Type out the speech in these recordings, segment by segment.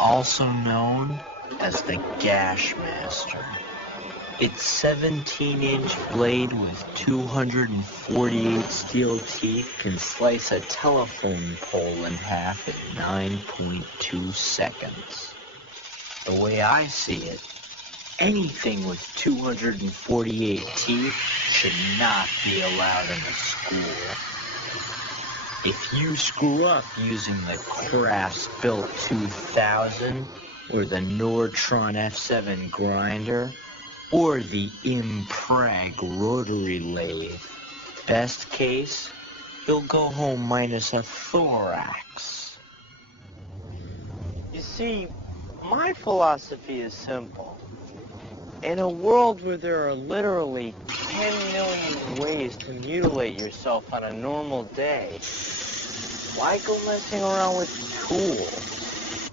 also known as the Gash Master. Its 17-inch blade with 248 steel teeth can slice a telephone pole in half in 9.2 seconds. The way I see it, anything with 248 teeth should not be allowed in a school. If you screw up using the Crafts-Built 2000 or the Nordtron F7 grinder or the Impreg rotary lathe, best case, you'll go home minus a thorax. You see, my philosophy is simple. In a world where there are literally 10 million ways to mutilate yourself on a normal day, why go messing around with tools?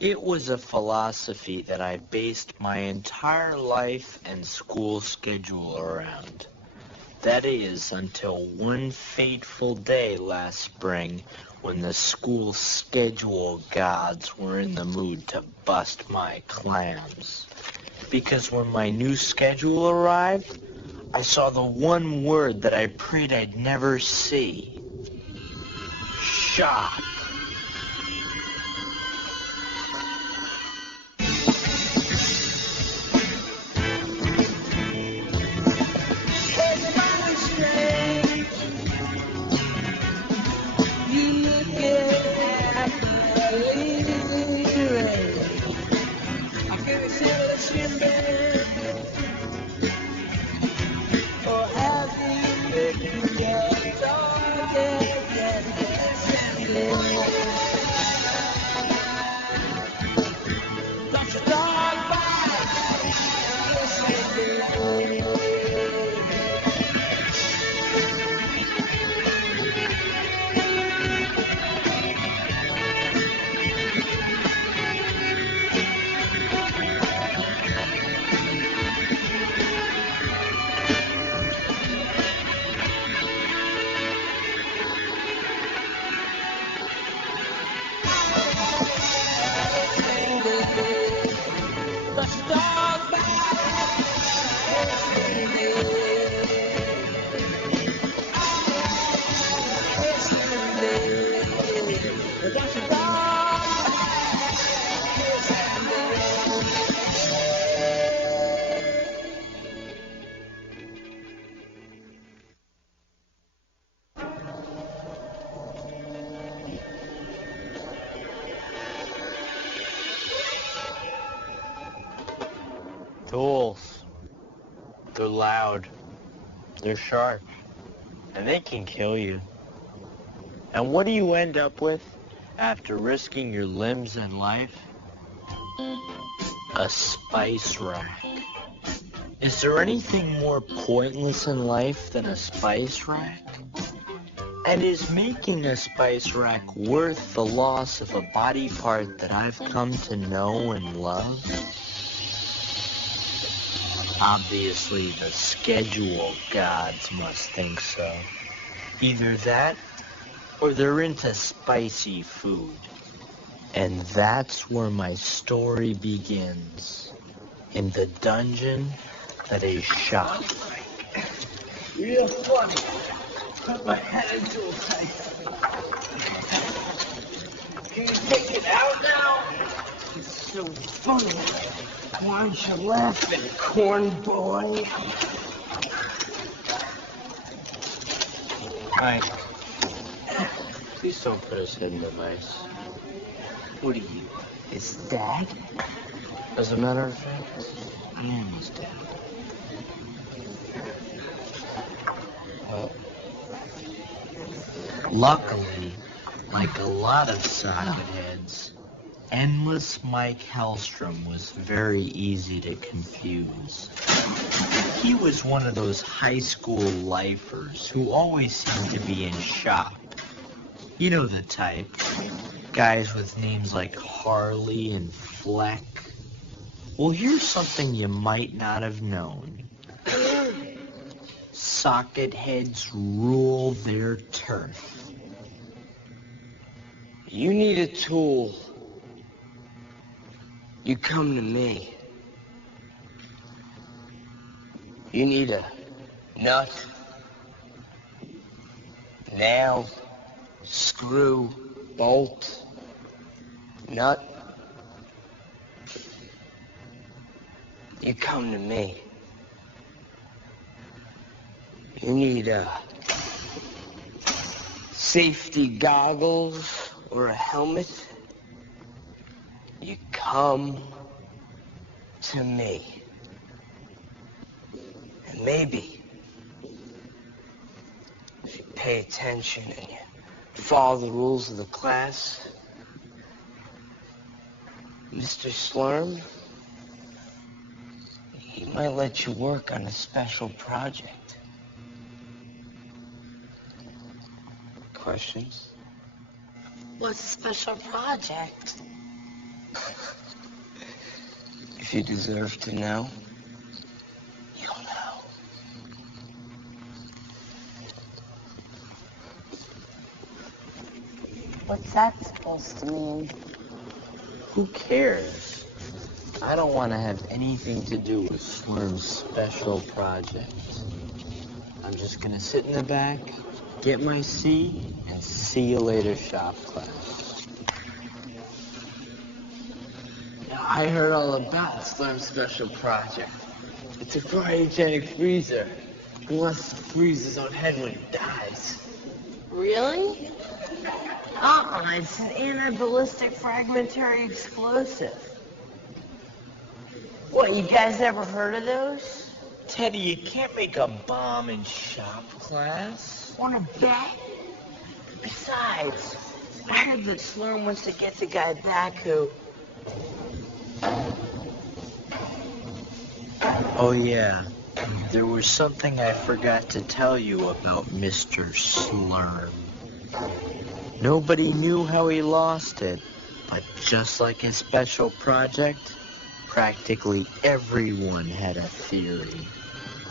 It was a philosophy that I based my entire life and school schedule around. That is, until one fateful day last spring when the school schedule gods were in the mood to bust my clams. Because when my new schedule arrived, I saw the one word that I prayed I'd never see. Shock. Tools. They're loud. They're sharp. And they can kill you. And what do you end up with after risking your limbs and life? A spice rack. Is there anything more pointless in life than a spice rack? And is making a spice rack worth the loss of a body part that I've come to know and love? Obviously, the schedule gods must think so. Either that, or they're into spicy food. And that's where my story begins. In the dungeon that is Shock. Real funny. Put my head into a tight. Can you take it out now? It's so funny. Why aren't you laughing, corn boy? Mike, please don't put us in the vice. What are you, his dad? As a matter of fact, I am his dad. Well, luckily, like a lot of socket heads, Endless Mike Hellstrom was very easy to confuse. He was one of those high school lifers who always seemed to be in shock. You know the type. Guys with names like Harley and Fleck. Well, here's something you might not have known. Socket heads rule their turf. You need a tool. You come to me. You need a nut, nail, screw, bolt, nut. You come to me. You need safety goggles or a helmet. You come to me. And maybe if you pay attention and you follow the rules of the class, Mr. Slurm, he might let you work on a special project. Questions? What's a special project? If you deserve to know, you'll know. What's that supposed to mean? Who cares? I don't want to have anything to do with Slurm's special project. I'm just gonna sit in the back, get my C, and see you later, shop class. Now, I heard all about Slurm's special project. It's a cryogenic freezer. He wants to freeze his own head when he dies. Really? It's an anti-ballistic fragmentary explosive. What, you guys ever heard of those? Teddy, you can't make a bomb in shop class. Wanna bet? Besides, I heard that Slurm wants to get the guy back who... Oh yeah, there was something I forgot to tell you about Mr. Slurm. Nobody knew how he lost it, but just like his special project, practically everyone had a theory.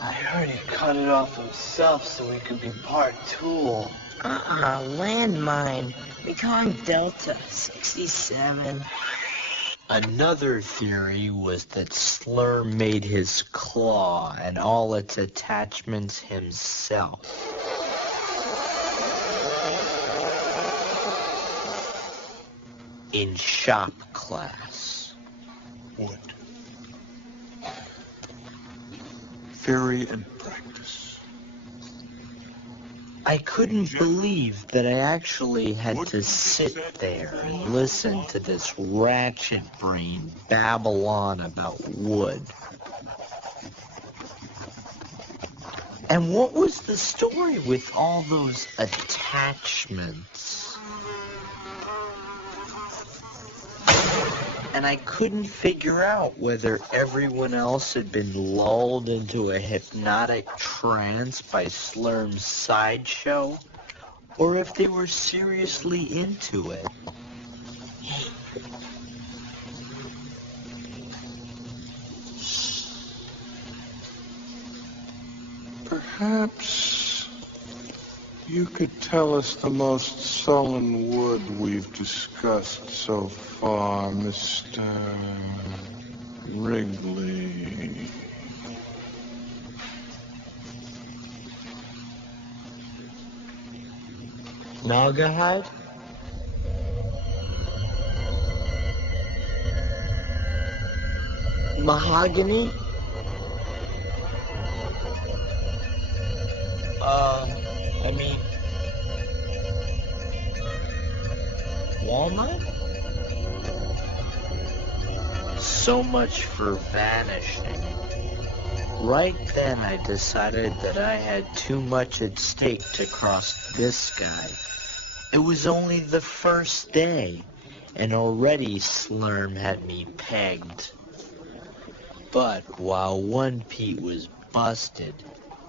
I heard he cut it off himself so he could be part tool. Landmine. We call him Delta 67. Another theory was that Slurm made his claw and all its attachments himself. In shop class. What? Theory and practice. I couldn't believe that I actually had to sit there and listen to this ratchet brain babble on about wood. And what was the story with all those attachments? And I couldn't figure out whether everyone else had been lulled into a hypnotic trance by Slurm's sideshow, or if they were seriously into it. Perhaps you could tell us the most sullen wood we've discussed so far, Mr. Wrigley. Naugahyde? Mahogany? I mean... Walnut? So much for vanishing. Right then I decided that I had too much at stake to cross this guy. It was only the first day, and already Slurm had me pegged. But while one Pete was busted,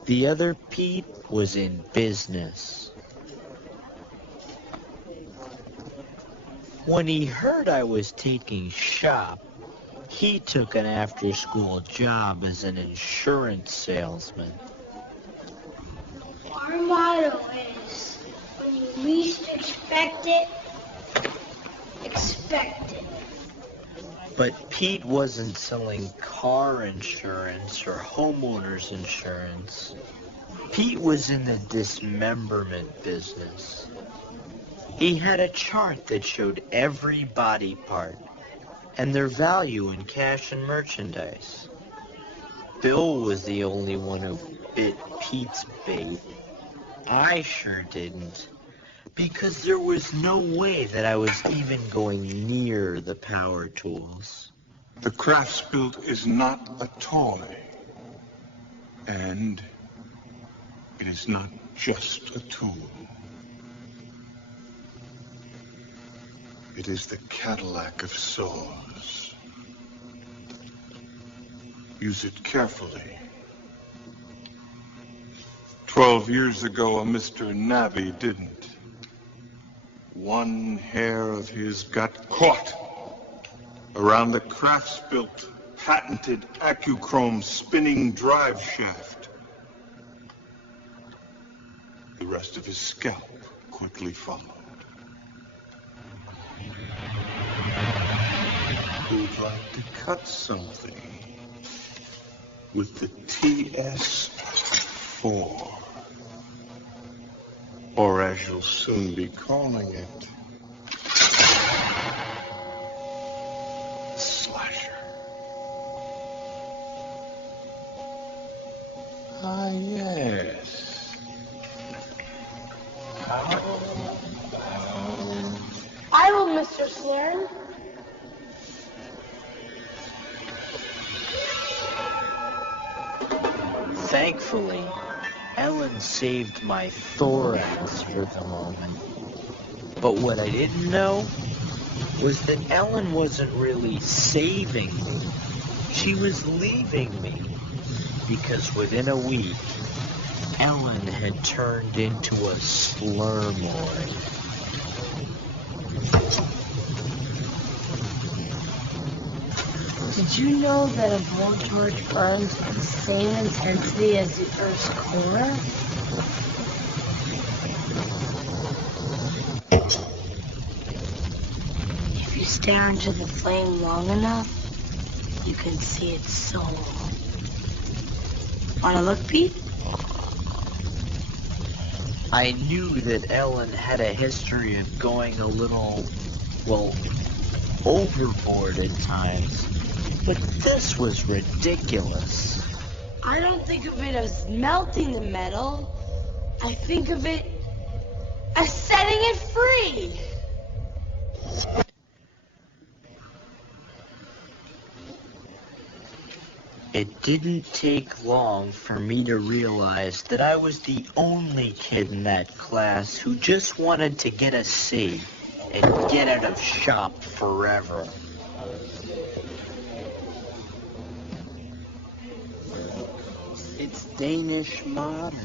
the other Pete was in business. When he heard I was taking shop, he took an after-school job as an insurance salesman. Our motto is, when you least expect it, expect it. But Pete wasn't selling car insurance or homeowners insurance. Pete was in the dismemberment business. He had a chart that showed every body part and their value in cash and merchandise. Bill was the only one who bit Pete's bait. I sure didn't, because there was no way that I was even going near the power tools. The Craftsbuilt is not a toy. And it is not just a tool. It is the Cadillac of saws. Use it carefully. 12 years ago, a Mr. Nabby didn't. One hair of his got caught around the Craftsbuilt patented Accuchrome spinning drive shaft. The rest of his scalp quickly followed. Who'd like to cut something with the TS4? Or as you'll soon be calling it, Slasher. Ah, yes. I will, Mr. Slurm. Thankfully, Ellen saved my thorax for the moment. But what I didn't know was that Ellen wasn't really saving me. She was leaving me. Because within a week, Ellen had turned into a slurmoid. Did you know that a blowtorch burns at the same intensity as the Earth's core? If you stare into the flame long enough, you can see its soul. Wanna look, Pete? I knew that Ellen had a history of going a little, well, overboard at times. But this was ridiculous. I don't think of it as melting the metal. I think of it as setting it free. It didn't take long for me to realize that I was the only kid in that class who just wanted to get a C and get out of shop forever. It's Danish modern.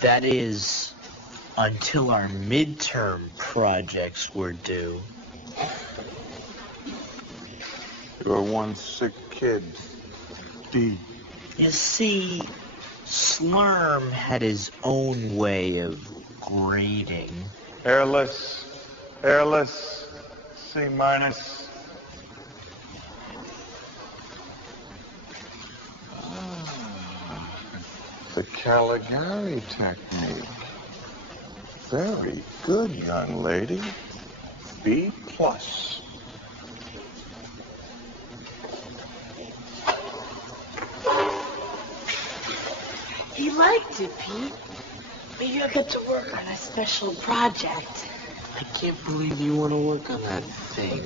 That is, until our midterm projects were due. You're one sick kid, D. You see, Slurm had his own way of grading. Hairless, C minus. The Caligari technique. Very good, young lady. B plus. He liked it, Pete. But you'll get to work on a special project. I can't believe you want to work on that thing.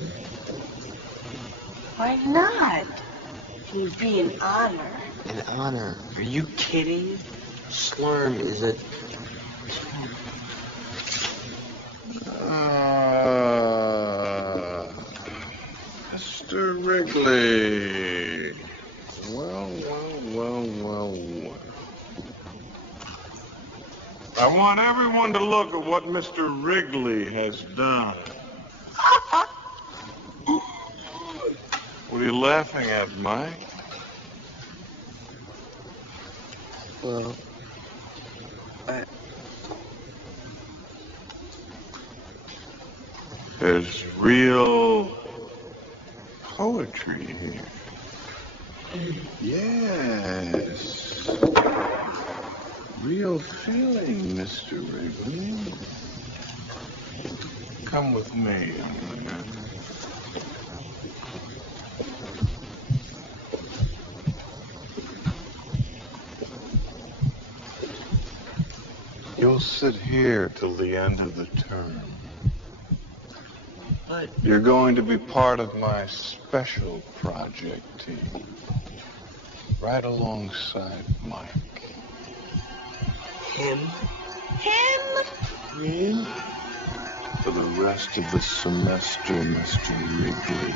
Why not? It would be an honor. An honor? Are you kidding? Slurm is a... Mr. Wrigley. Well. I want everyone to look at what Mr. Wrigley has done. What are you laughing at, Mike? Well, There's real poetry here. Yes. Real feeling, Mr. Wrigley. Come with me, young man. You'll sit here till the end of the term. But You're going to be part of my special project team. Right alongside Mike. him? Him? For the rest of the semester, Mr. Wrigley,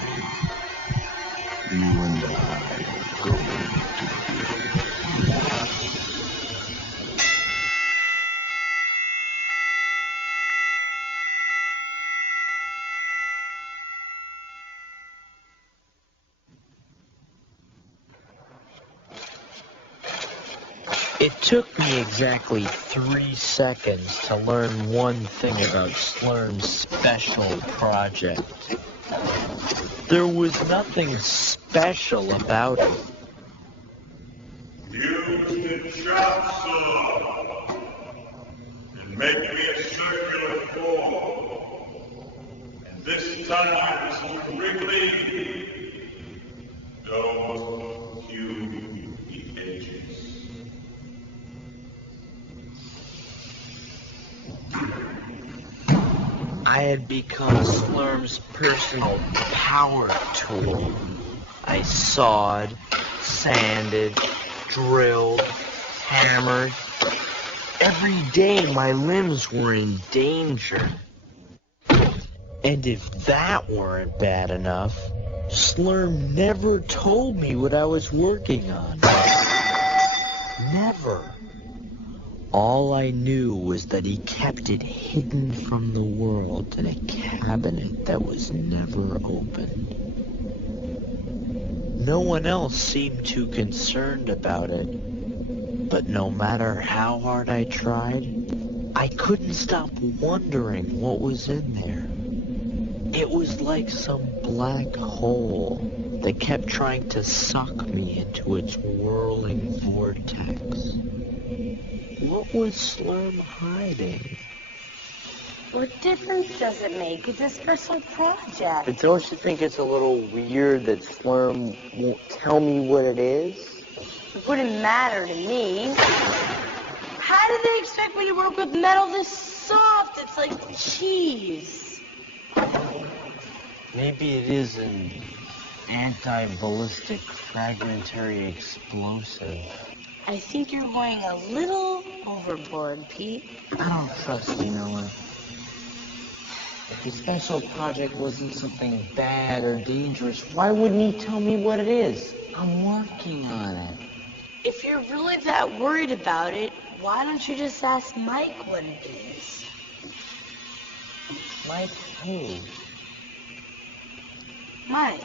you and I are going to be. It took me exactly 3 seconds to learn one thing about Slurm's special project. There was nothing special about it. Use the chopsaw and make me a circular form. And this time, Mr. Wrigley, don't cue the edges. I had become Slurm's personal power tool. I sawed, sanded, drilled, hammered. Every day my limbs were in danger. And if that weren't bad enough, Slurm never told me what I was working on. Never. All I knew was that he kept it hidden from the world in a cabinet that was never opened. No one else seemed too concerned about it, but no matter how hard I tried, I couldn't stop wondering what was in there. It was like some black hole that kept trying to suck me into its whirling vortex. What was Slurm hiding? What difference does it make? It's a special project. But don't you think it's a little weird that Slurm won't tell me what it is? It wouldn't matter to me. How do they expect me to work with metal this soft? It's like cheese. Maybe it is an anti-ballistic fragmentary explosive. I think you're going a little overboard, Pete. I don't trust you, Noah. If the special project wasn't something bad or dangerous, why wouldn't he tell me what it is? I'm working on it. If you're really that worried about it, why don't you just ask Mike what it is? Mike who? Mike.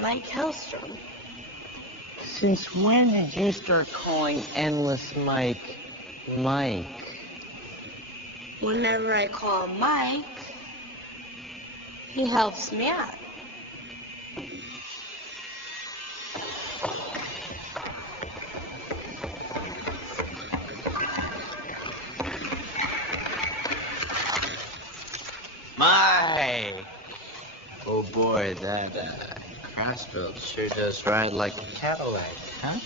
Mike Hellstrom. Since when did you start calling Endless Mike, Mike? Whenever I call Mike, he helps me out. Mike! Oh boy, that crossbuild sure does ride like a Cadillac, huh?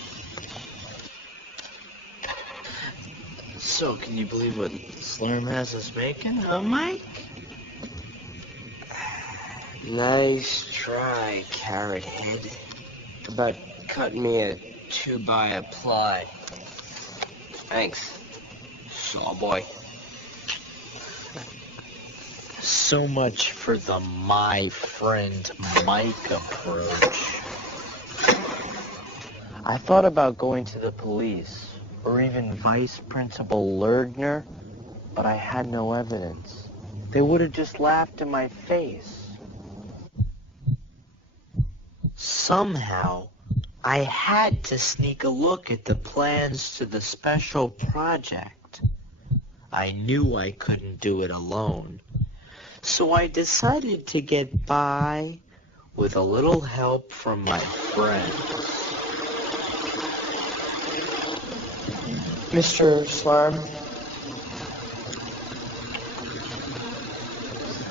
So, can you believe what Slurm has us making, huh, Mike? Nice try, Carrot Head. About cut me a 2x-ply. Thanks, Sawboy. So much for the my friend Mike approach. I thought about going to the police, or even Vice Principal Lergner, but I had no evidence. They would have just laughed in my face. Somehow, I had to sneak a look at the plans to the special project. I knew I couldn't do it alone, so I decided to get by with a little help from my friends. Mr. Slurm?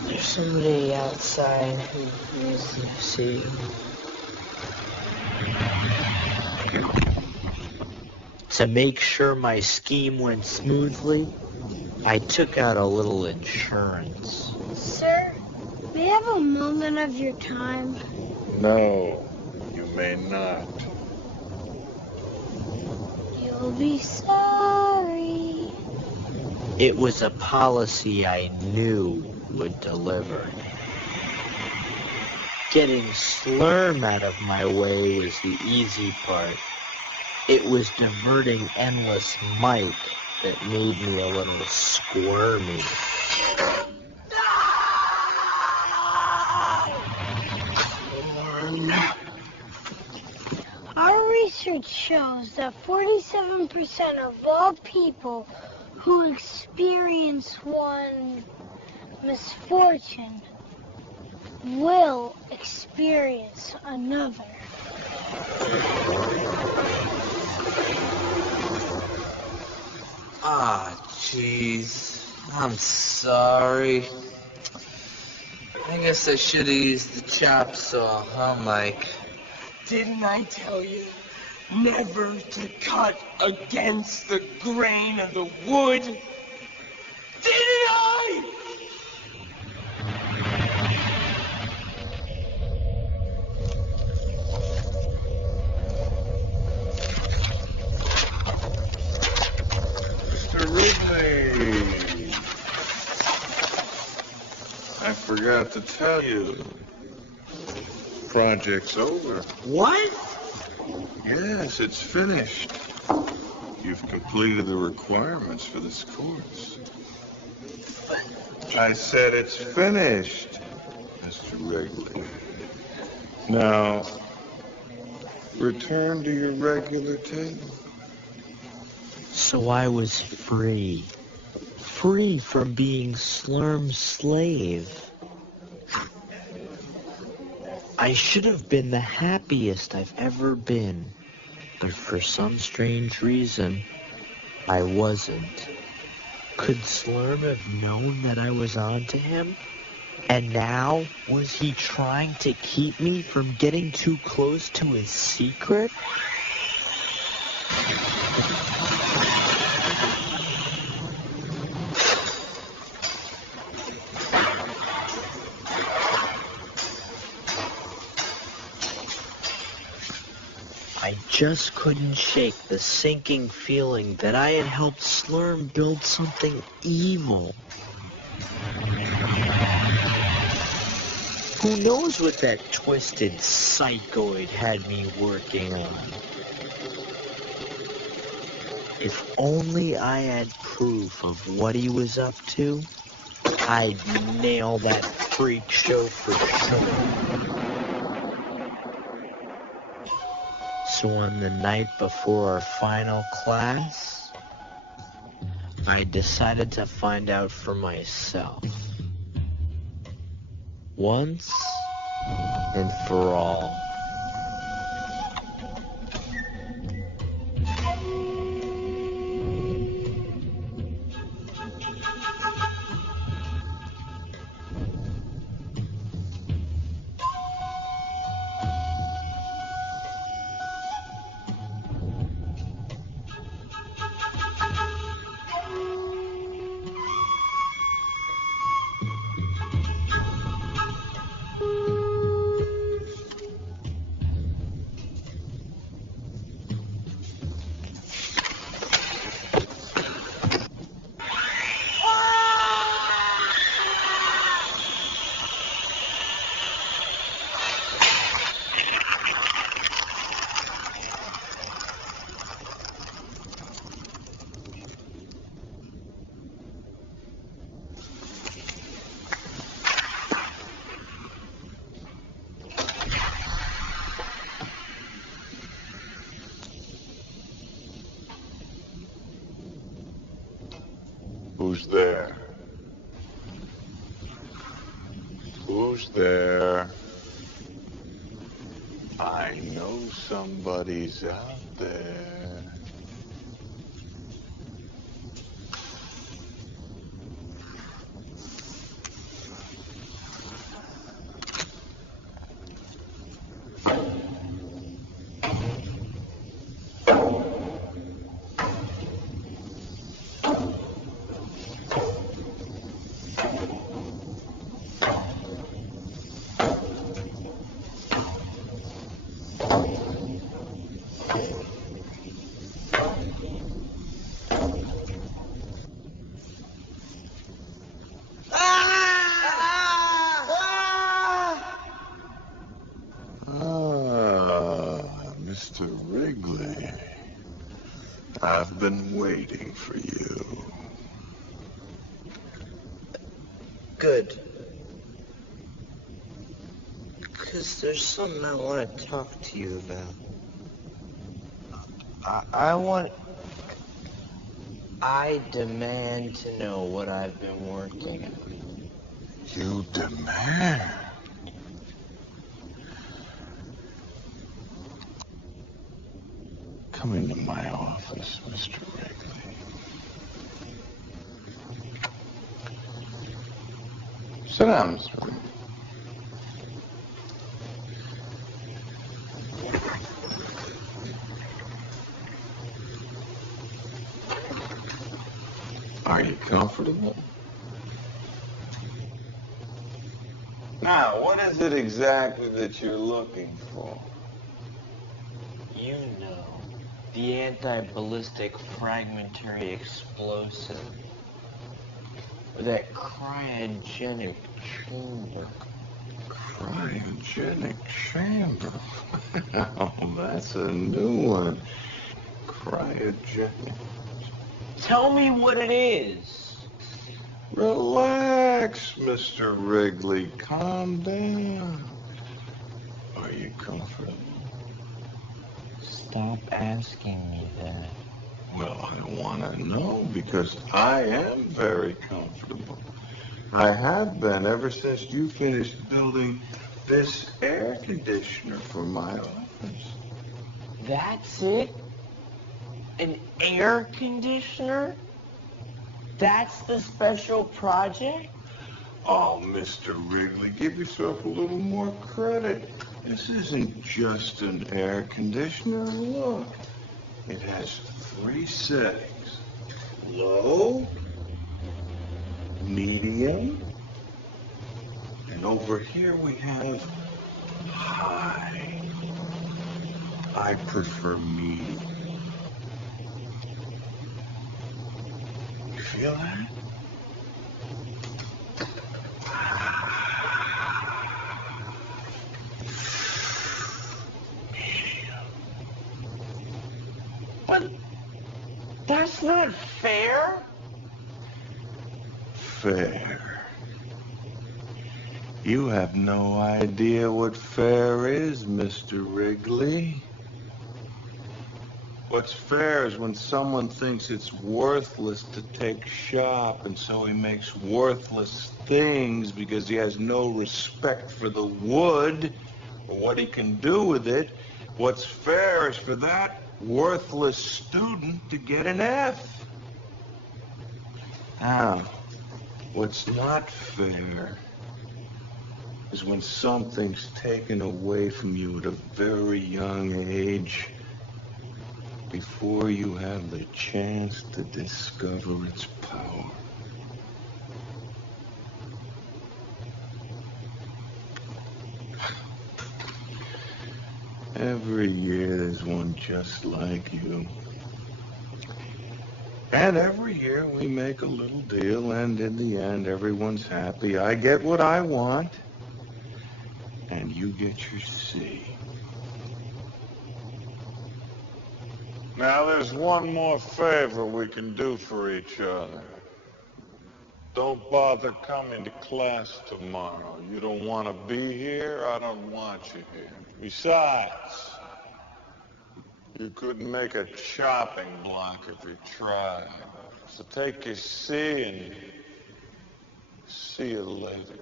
There's somebody outside who needs to see you. To make sure my scheme went smoothly, I took out a little insurance. Sir, may I have a moment of your time? No, you may not. You'll be sorry. It was a policy I knew would deliver. Getting Slurm out of my way was the easy part. It was diverting endless Mike that made me a little squirmy. Our research shows that 47% of all people who experience one misfortune will experience another. Ah, jeez. I'm sorry. I guess I should have used the chop saw, huh, Mike? Didn't I tell you never to cut against the grain of the wood? Didn't I? Mr. Ridley! I forgot to tell you. Project's over. What? Yes, it's finished. You've completed the requirements for this course. I said it's finished, Mr. Wrigley. Now, return to your regular table. So I was free. Free from being Slurm's slave. I should have been the happiest I've ever been, but for some strange reason, I wasn't. Could Slurm have known that I was onto him? And now, was he trying to keep me from getting too close to his secret? I just couldn't shake the sinking feeling that I had helped Slurm build something evil. Who knows what that twisted psychoid had me working on? If only I had proof of what he was up to, I'd nail that freak show for sure. So on the night before our final class, I decided to find out for myself. Once and for all. Who's there? Who's there? I know somebody's out there. Mr. Wrigley, I've been waiting for you. Good. Because there's something I want to talk to you about. I demand to know what I've been working on. You demand? Come into my office, Mr. Wrigley. Sit down, Mr. Wrigley. Are you comfortable? Now, what is it exactly that you're looking for? You know, the anti-ballistic fragmentary explosive. That cryogenic chamber. Cryogenic chamber? Oh, that's a new one. Cryogenic. Tell me what it is. Relax, Mr. Wrigley. Calm down. Are you comfortable? Stop asking me that. Well, I want to know because I am very comfortable. I have been ever since you finished building this air conditioner for my office. That's it? An air conditioner? That's the special project? Oh, Mr. Wrigley, give yourself a little more credit. This isn't just an air conditioner. Look, it has 3 settings. Low, medium, and over here we have high. I prefer medium. You feel that? But that's not fair. Fair. You have no idea what fair is, Mr. Wrigley. What's fair is when someone thinks it's worthless to take shop, and so he makes worthless things because he has no respect for the wood or what he can do with it. What's fair is for that worthless student to get an F. Now, what's not fair is when something's taken away from you at a very young age before you have the chance to discover its power. Every year there's one just like you. And every year we make a little deal, and in the end everyone's happy. I get what I want, and you get your C. Now there's one more favor we can do for each other. Don't bother coming to class tomorrow. You don't want to be here, I don't want you here. Besides, You couldn't make a chopping block if you tried. So take your C and see you later.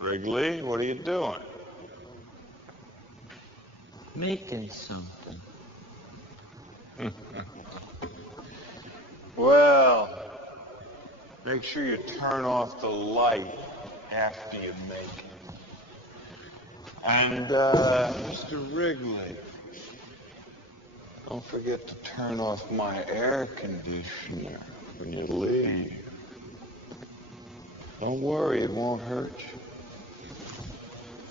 Wrigley, what are you doing? Making something. Well, make sure you turn off the light after you make it. And, Mr. Wrigley, don't forget to turn off my air conditioner when you leave. Don't worry, it won't hurt you.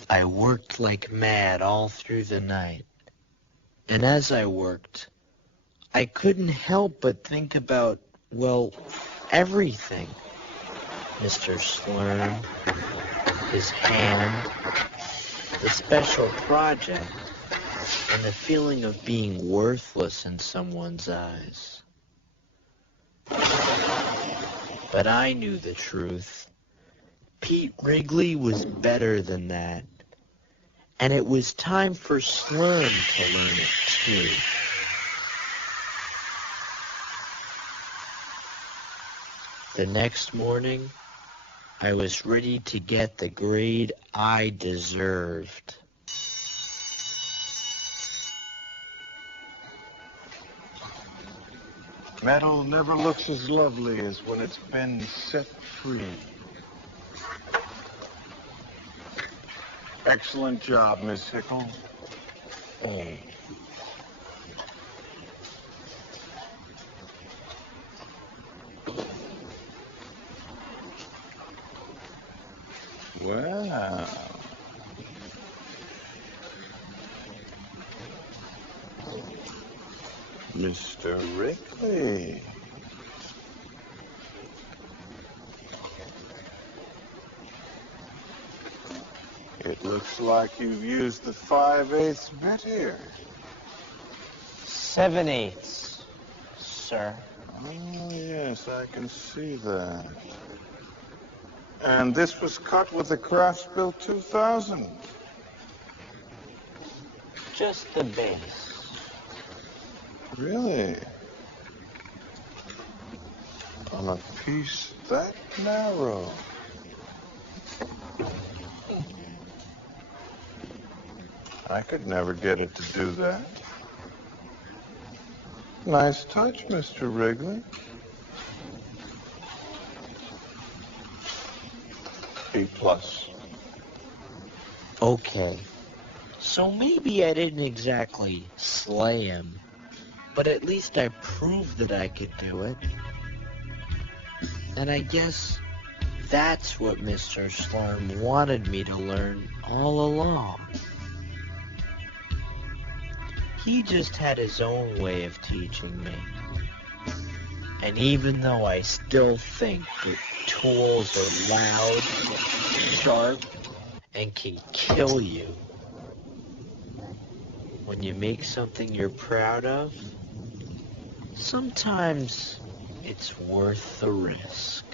I worked like mad all through the night. And as I worked, I couldn't help but think about, well, everything. Mr. Slurm, his hand, the special project, and the feeling of being worthless in someone's eyes. But I knew the truth. Pete Wrigley was better than that. And it was time for Slurm to learn it too. The next morning, I was ready to get the grade I deserved. Metal never looks as lovely as when it's been set free. Excellent job, Miss Hickle. Oh. Well. Mr. Wrigley. It looks like you've used the 5/8 bit here. 7/8, sir. Oh, yes, I can see that. And this was cut with the Craftsbuilt 2000. Just the base. Really? On a piece that narrow. I could never get it to do that. Nice touch, Mr. Wrigley. B+. Okay, so maybe I didn't exactly slay him, but at least I proved that I could do it. And I guess that's what Mr. Slurm wanted me to learn all along. He just had his own way of teaching me. And even though I still think that tools are loud, sharp, and can kill you, when you make something you're proud of, sometimes it's worth the risk.